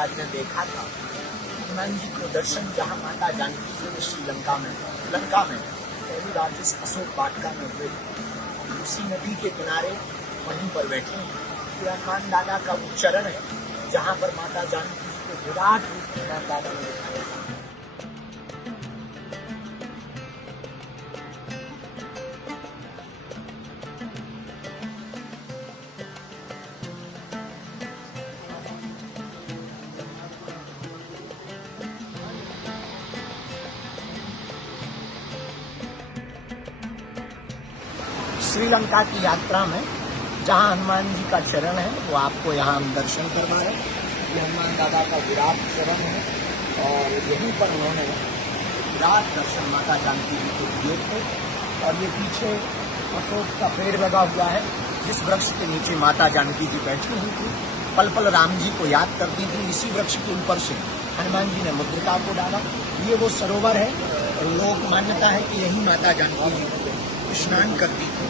महाराज ने देखा था हनुमान जी को दर्शन जहाँ माता जानकी जी ने श्रीलंका में पहली बार जिस अशोक वाटिका में हुए, उसी नदी के किनारे वहीं पर बैठे हैं। हनुमान दादा का वो चरण है जहाँ पर माता जानकी जी को विराट रूप में हनुमान दादा ने दिखाया। श्रीलंका की यात्रा में जहाँ हनुमान जी का चरण है वो आपको यहाँ हम दर्शन करवा रहे हैं। ये हनुमान दादा का विराट चरण है और यहीं पर उन्होंने विराट दर्शन माता जानकी जी को दिए थे। और ये पीछे अशोक का पेड़ लगा हुआ है जिस वृक्ष के नीचे माता जानकी जी बैठी हुई थी, पल पल राम जी को याद करती थी। इसी वृक्ष के ऊपर से हनुमान जी ने मुद्रिका को डाला। ये वो सरोवर है और लोक मान्यता है कि यही माता जानकी जी स्नान करती थी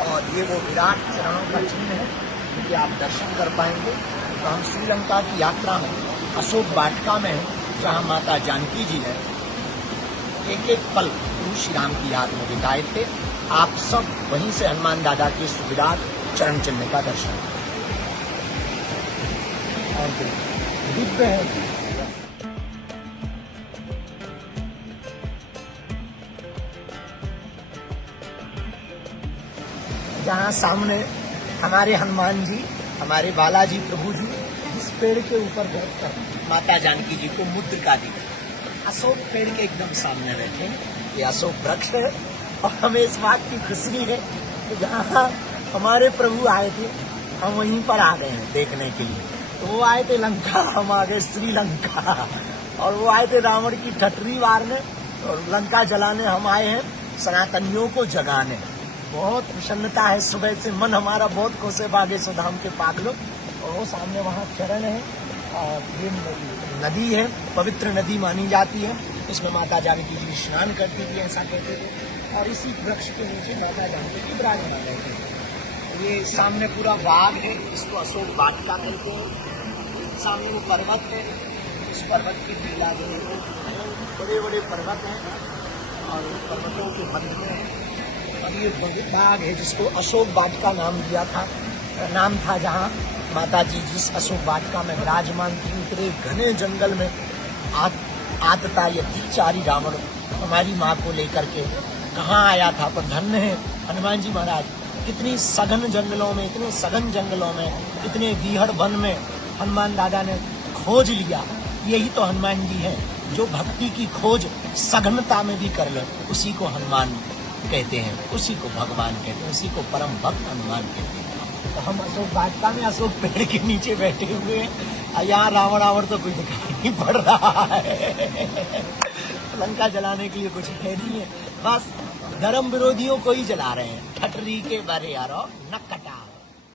और ये वो विराट चरणों का चिन्ह है कि आप दर्शन कर पाएंगे। तो हम श्रीलंका की यात्रा में अशोक वाटिका में हैं जहाँ माता जानकी जी ने एक एक पल प्रभु श्री राम की याद में बिताए थे। आप सब वहीं से हनुमान दादा के विराट चरण चिन्ह का दर्शन और दिव्य है। जहाँ सामने हमारे हनुमान जी, हमारे बालाजी प्रभु जी इस पेड़ के ऊपर बैठकर माता जानकी जी को मुद्रिका दी। अशोक पेड़ के एकदम सामने बैठे हैं। ये अशोक वृक्ष है और हमें इस बात की खुशी है कि जहाँ हमारे प्रभु आए थे हम वहीं पर आ गए हैं देखने के लिए। तो वो आए थे लंका, हम आ गए श्रीलंका। और वो आए थे रावण की ठटरी मारने और लंका जलाने, हम आए हैं सनातनियों को जगाने। बहुत प्रसन्नता है, सुबह से मन हमारा बहुत खुश है बागेश्वर धाम के पागलों। और वो सामने वहाँ चरण है और ये नदी है, पवित्र नदी मानी जाती है। इसमें माता जानकी जी स्नान करती थी ऐसा कहते थे। और इसी वृक्ष के नीचे माता जानकी जी विराजमान रहती है। ये सामने पूरा बाग है, इसको अशोक वाटिका कहते हैं। सामने वो पर्वत है, इस पर्वत की टीला बड़े बड़े पर्वत हैं और पर्वतों के मध्य में अब ये बाग है जिसको अशोक वाटिका नाम था जहाँ माता जी जिस अशोक वाटिका में विराजमान थी। उतरे घने जंगल में आतता ये चारी रावण हमारी माँ को लेकर के कहाँ आया था। पर धन्य है हनुमान जी महाराज, कितनी सघन जंगलों में, इतने सघन जंगलों में, इतने बीहड़ वन में हनुमान दादा ने खोज लिया। यही तो हनुमान जी हैं जो भक्ति की खोज सघनता में भी कर ले, उसी को हनुमान कहते हैं, उसी को भगवान कहते हैं, उसी को परम भक्त हनुमान कहते हैं। तो हम अशोक वाटिका में अशोक पेड़ के नीचे बैठे हुए हैं। यहाँ रावण तो कोई दिखाई नहीं पड़ रहा है। लंका जलाने के लिए कुछ है नहीं है, बस धर्म विरोधियों को ही जला रहे हैं। ठटरी के बारे यारो न कट